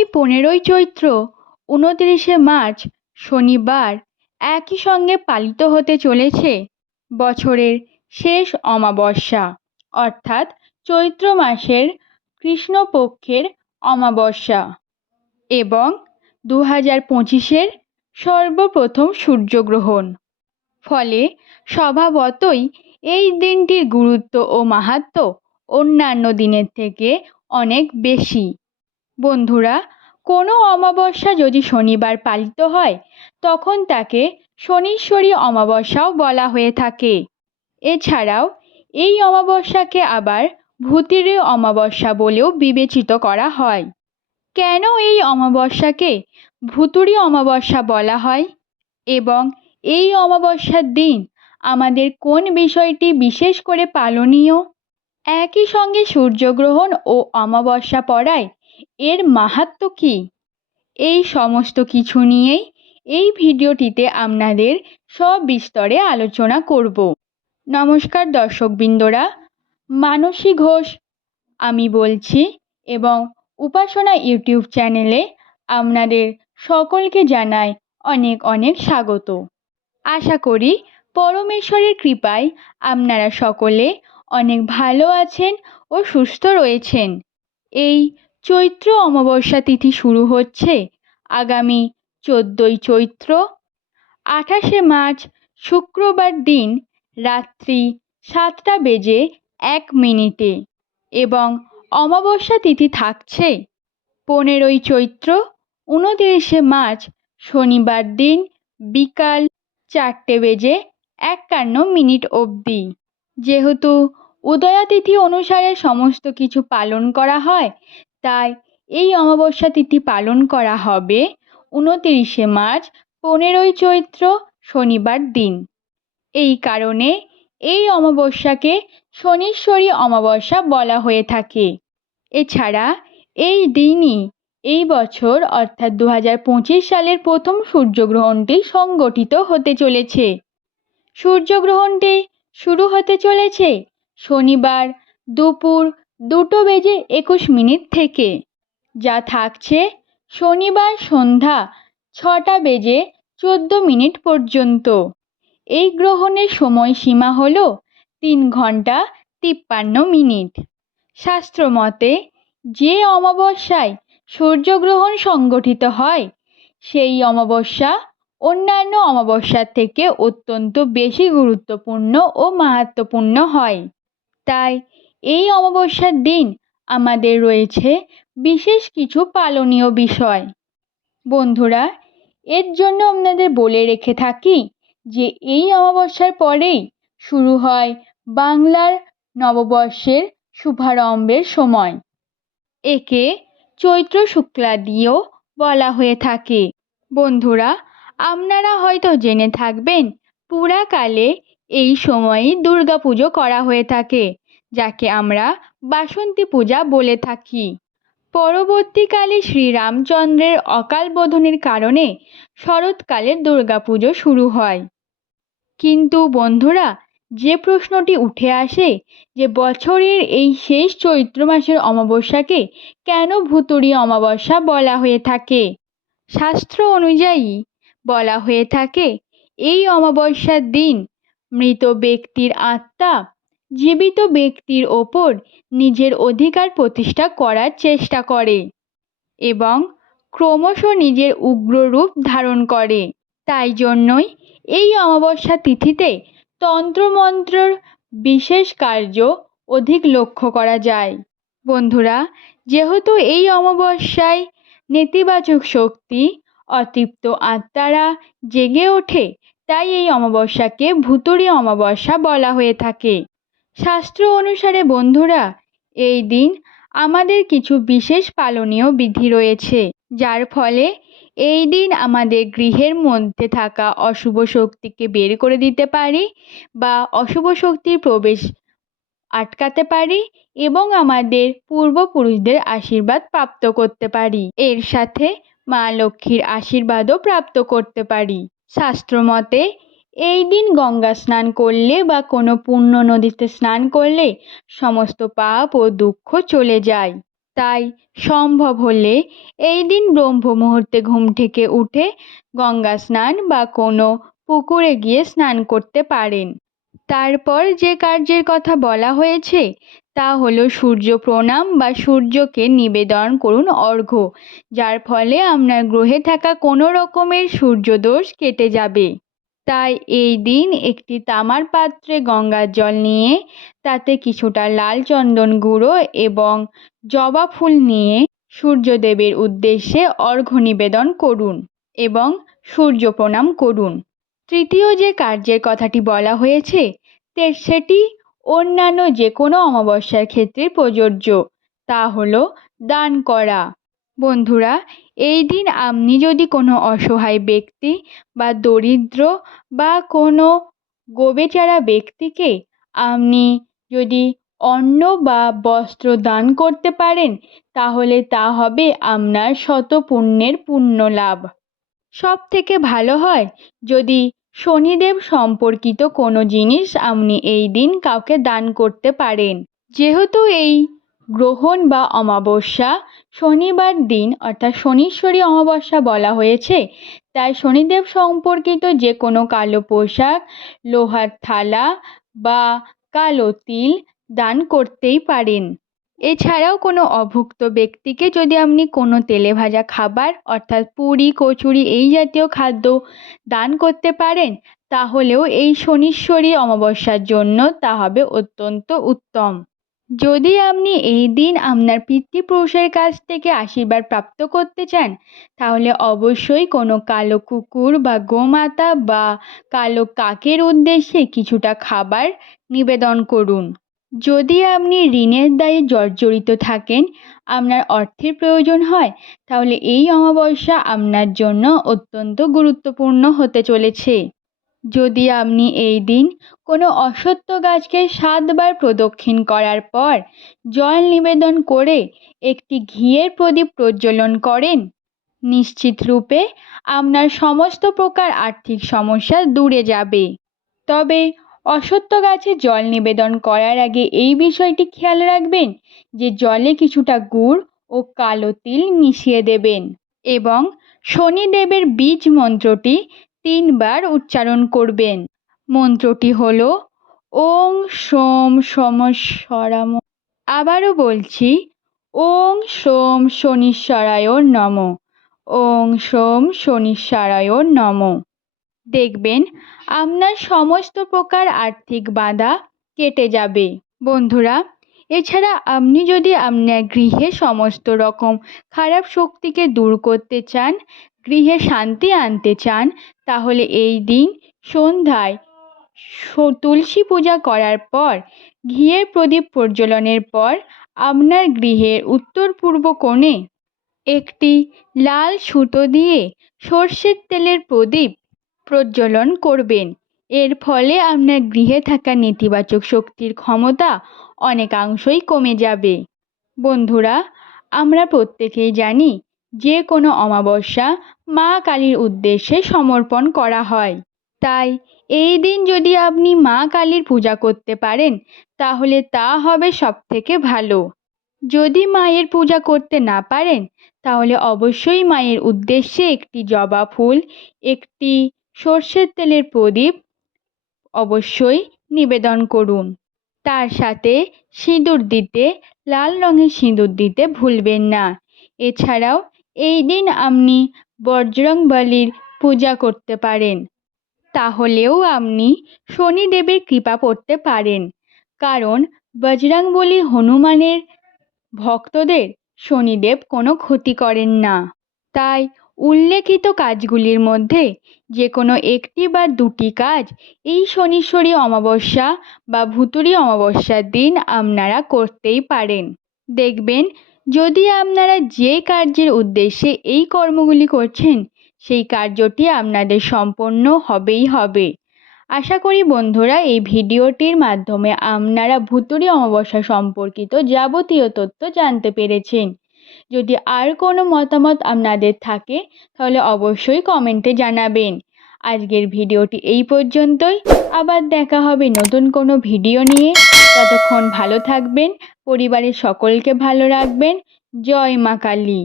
আগামী পনেরোই চৈত্র, উনতিরিশে মার্চ, শনিবার একই সঙ্গে পালিত হতে চলেছে বছরের শেষ অমাবস্যা, অর্থাৎ চৈত্র মাসের কৃষ্ণপক্ষের অমাবস্যা এবং দু হাজার পঁচিশের সর্বপ্রথম সূর্যগ্রহণ। ফলে স্বভাবতই এই দিনটির গুরুত্ব ও মাহাত্ম্য অন্যান্য দিনের থেকে অনেক বেশি। বন্ধুরা, কোনো অমাবস্যা যদি শনিবার পালিত হয়, তখন তাকে শনিশ্বরী অমাবস্যাও বলা হয়ে থাকে। এছাড়াও, এই অমাবস্যাকে আবার ভূতিরে অমাবস্যা বলেও বিবেচিত করা হয়। কেন এই অমাবস্যাকে ভুতুড়ি অমাবস্যা বলা হয়? এবং এই অমাবস্যার দিন আমাদের কোন বিষয়টি বিশেষ করে পালনীয়? একই সঙ্গে সূর্যগ্রহণ ও অমাবস্যা পড়ায় এর মাহাত্ম কী? এই সমস্ত কিছু নিয়েই এই ভিডিওটিতে আপনাদের সবিস্তরে আলোচনা করব। নমস্কার দর্শকবৃন্দরা, মানসী ঘোষ আমি বলছি এবং উপাসনা ইউটিউব চ্যানেলে আপনাদের সকলকে জানাই অনেক অনেক স্বাগত। আশা করি পরমেশ্বরের কৃপায় আপনারা সকলে অনেক ভালো আছেন ও সুস্থ রয়েছেন। এই চৈত্র অমাবস্যা তিথি শুরু হচ্ছে। আগামী চোদ্দোই চৈত্র, আঠাশে মার্চ, শুক্রবার দিন রাত্রি সাতটা বেজে এক মিনিটে এবং অমাবস্যা তিথি থাকছে। পনেরোই চৈত্র, উনতিরিশে মার্চ, শনিবার দিন বিকাল চারটে বেজে একান্ন মিনিট অবধি। যেহেতু উদয়াতিথি অনুসারে সমস্ত কিছু পালন করা হয়, তাই এই অমাবস্যা তিথি পালন করা হবে উনতিরিশে মার্চ, পনেরোই চৈত্র, শনিবার দিন। এই কারণে এই অমাবস্যাকে শনিশ্বরী অমাবস্যা বলা হয়ে থাকে। এছাড়া এই দিনই এই বছর, অর্থাৎ দু হাজার পঁচিশ সালের প্রথম সূর্যগ্রহণটি সংগঠিত হতে চলেছে। সূর্যগ্রহণটি শুরু হতে চলেছে শনিবার দুপুর দুটো বেজে একুশ মিনিট থেকে, যা থাকছে শনিবার সন্ধ্যা ছটা বেজে চোদ্দ মিনিট পর্যন্ত। এই গ্রহণের সময়সীমা হল তিন ঘণ্টা তিপ্পান্ন মিনিট। শাস্ত্রমতে যে অমাবস্যায় সূর্যগ্রহণ সংগঠিত হয়, সেই অমাবস্যা অন্যান্য অমাবস্যার থেকে অত্যন্ত বেশি গুরুত্বপূর্ণ ও মাহাত্মপূর্ণ হয়। তাই এই অমাবস্যার দিন আমাদের রয়েছে বিশেষ কিছু পালনীয় বিষয়। বন্ধুরা, এর জন্য আপনাদের বলে রেখে থাকি যে এই অমাবস্যার পরেই শুরু হয় বাংলার নববর্ষের শুভারম্ভের সময়। একে চৈত্র শুক্লাদিও বলা হয়ে থাকে। বন্ধুরা আপনারা হয়তো জেনে থাকবেন, পুরাকালে এই সময়েই দুর্গা পুজো করা হয়ে থাকে, যাকে আমরা বাসন্তী পূজা বলে থাকি। পরবর্তীকালে শ্রীরামচন্দ্রের অকাল বোধনের কারণে শরৎকালের দুর্গাপুজো শুরু হয়। কিন্তু বন্ধুরা, যে প্রশ্নটি উঠে আসে যে বছরের এই শেষ চৈত্র মাসের অমাবস্যাকে কেন ভুতুড়ি অমাবস্যা বলা হয়ে থাকে, শাস্ত্র অনুযায়ী বলা হয়ে থাকে, এই অমাবস্যার দিন মৃত ব্যক্তির আত্মা জীবিত ব্যক্তির ওপর নিজের অধিকার প্রতিষ্ঠা করার চেষ্টা করে এবং ক্রমশ নিজের উগ্র রূপ ধারণ করে। তাই জন্যই এই অমাবস্যা তিথিতে তন্ত্রমন্ত্রর বিশেষ কার্য অধিক লক্ষ্য করা যায়। বন্ধুরা, যেহেতু এই অমাবস্যায় নেতিবাচক শক্তি অতৃপ্ত আত্মারা জেগে ওঠে। তাই এই অমাবস্যাকে ভুতুরি অমাবস্যা বলা হয়ে থাকে। শাস্ত্র অনুসারে, বন্ধুরা, এই দিন আমাদের কিছু বিশেষ পালনীয় বিধি রয়েছে, যার ফলে এই দিন আমাদের গৃহের মধ্যে থাকা অশুভ শক্তিকে বের করে দিতে পারি বা অশুভ শক্তির প্রবেশ আটকাতে পারি এবং আমাদের পূর্বপুরুষদের আশীর্বাদ প্রাপ্ত করতে পারি। এর সাথে মা লক্ষ্মীর আশীর্বাদও প্রাপ্ত করতে পারি। শাস্ত্রমতে, এই দিন গঙ্গা স্নান করলে বা কোনো পুণ্য নদীতে স্নান করলে সমস্ত পাপ ও দুঃখ চলে যায়। তাই সম্ভব হলে এই দিন ব্রহ্ম মুহূর্তে ঘুম থেকে উঠে গঙ্গা স্নান বা কোনো পুকুরে গিয়ে স্নান করতে পারেন। তারপর যে কার্যের কথা বলা হয়েছে তা হলো সূর্য প্রণাম বা সূর্যকে নিবেদন করুন অর্ঘ্য, যার ফলে আপনার গ্রহে থাকা কোনো রকমের সূর্যদোষ কেটে যাবে। তাই এই দিন একটি তামার পাত্রে গঙ্গার জল নিয়ে, তাতে কিছুটা লাল চন্দন গুঁড়ো এবং জবা ফুল নিয়ে সূর্যদেবের উদ্দেশ্যে অর্ঘ্য নিবেদন করুন এবং সূর্য প্রণাম করুন। তৃতীয় যে কার্যের কথাটি বলা হয়েছে সেটি অন্যান্য যে কোনো অমাবস্যার ক্ষেত্রে প্রযোজ্য। তা হলো, দান করা। বন্ধুরা, এই দিন আপনি যদি কোনো অসহায় ব্যক্তি বা দরিদ্র বা কোনো গোবেচারা ব্যক্তিকে আপনি যদি অন্ন বা বস্ত্র দান করতে পারেন, তাহলে তা হবে আপনার শত পুণ্যের পুণ্য লাভ সব থেকে ভালো হয় যদি শনিদেব সম্পর্কিত কোনো জিনিস আপনি এই দিন কাউকে দান করতে পারেন। যেহেতু এই গ্রহণ বা অমাবস্যা শনিবার দিন, অর্থাৎ শনিশ্বরী অমাবস্যা বলা হয়েছে, তাই শনিদেব সম্পর্কিত যে কোনো কালো পোশাক, লোহার থালা বা কালো তিল দান করতেই পারেন। এছাড়াও কোনো অভুক্ত ব্যক্তিকে যদি আপনি কোনো তেলে ভাজা খাবার, অর্থাৎ পুরি, কচুরি এই জাতীয় খাদ্য দান করতে পারেন, তাহলেও এই শনিশ্বরী অমাবস্যার জন্য তা হবে অত্যন্ত উত্তম। যদি আপনি এই দিন আপনার পিতৃপুরুষের কাছ থেকে আশীর্বাদ প্রাপ্ত করতে চান, তাহলে অবশ্যই কোনো কালো কুকুর বা গোমাতা বা কালো কাকের উদ্দেশ্যে কিছুটা খাবার নিবেদন করুন। যদি আপনি ঋণের দায়ে জর্জরিত থাকেন, আপনার অর্থের প্রয়োজন হয়, তাহলে এই অমাবস্যা আপনার জন্য অত্যন্ত গুরুত্বপূর্ণ হতে চলেছে। যদি আপনি এই দিন কোনো অশ্বত্থ গাছকে সাতবার প্রদক্ষিণ করার পর জল নিবেদন করে একটি ঘিয়ের প্রদীপ প্রজ্বলন করেন, নিশ্চিত রূপে আপনার সমস্ত প্রকার আর্থিক সমস্যা দূরে যাবে। তবে অশ্বত্থ গাছে জল নিবেদন করার আগে এই বিষয়টি খেয়াল রাখবেন যে জলে কিছুটা গুড় ও কালো তিল মিশিয়ে দেবেন এবং শনিদেবের বীজ মন্ত্রটি তিনবার উচ্চারণ করবেন। মন্ত্রটি হল, ওং সোম সমস্বরাম আবারও বলছি, ওং সোম শনিশ্বরায় নম। ওং সোম শনিশ্বরায় নম। দেখবেন, আপনার সমস্ত প্রকার আর্থিক বাধা কেটে যাবে। বন্ধুরা, এছাড়া আপনি যদি আপনার গৃহে সমস্ত রকম খারাপ শক্তিকে দূর করতে চান, গৃহে শান্তি আনতে চান, তাহলে এই দিন সন্ধ্যায় তুলসী পূজা করার পর, ঘিয়ের প্রদীপ প্রজ্বলনের পর আপনার গৃহের উত্তর পূর্ব কোণে একটি লাল সুতো দিয়ে সর্ষের তেলের প্রদীপ প্রজ্বলন করবেন। এর ফলে আপনার গৃহে থাকা নেতিবাচক শক্তির ক্ষমতা অনেকাংশই কমে যাবে। বন্ধুরা, আমরা প্রত্যেকেই জানি যে কোনো অমাবস্যা মা কালীর উদ্দেশ্যে সমর্পণ করা হয়। তাই এই দিন যদি আপনি মা কালীর পূজা করতে পারেন, তাহলে তা হবে সব থেকে ভালো। যদি মায়ের পূজা করতে না পারেন, তাহলে অবশ্যই মায়ের উদ্দেশ্যে একটি জবা ফুল, একটি সর্ষের তেলের প্রদীপ অবশ্যই নিবেদন করুন। তার সাথে সিঁদুর দিতে, লাল রঙের সিঁদুর দিতে ভুলবেন না। এছাড়াও এই দিন আপনি বজরংবলীর পূজা করতে পারেন। তাহলেও আপনি শনিদেবের কৃপা করতে পারেন। কারণ বজরংবলী হনুমানের ভক্তদের শনিদেব কোনো ক্ষতি করেন না। তাই উল্লেখিত কাজগুলির মধ্যে যে কোনো একটি বা দুটি কাজ এই শনিশ্বরী অমাবস্যা বা ভুতুরি অমাবস্যার দিন আপনারা করতেই পারেন। দেখবেন, যদি আপনারা যে কার্যের উদ্দেশ্যে এই কর্মগুলি করছেন, সেই কার্যটি আপনাদের সম্পন্ন হবেই হবে। আশা করি বন্ধুরা, এই ভিডিওটির মাধ্যমে আপনারা ভুতুরি অমাবস্যা সম্পর্কিত যাবতীয় তথ্য জানতে পেরেছেন। যদি আর কোনো মতামত আপনাদের থাকে, তাহলে অবশ্যই কমেন্টে জানাবেন। আজকের ভিডিওটি এই পর্যন্তই। আবার দেখা হবে নতুন কোনো ভিডিও নিয়ে। ততক্ষণ ভালো থাকবেন, পরিবারের সকলকে ভালো রাখবেন। জয় মা কালী।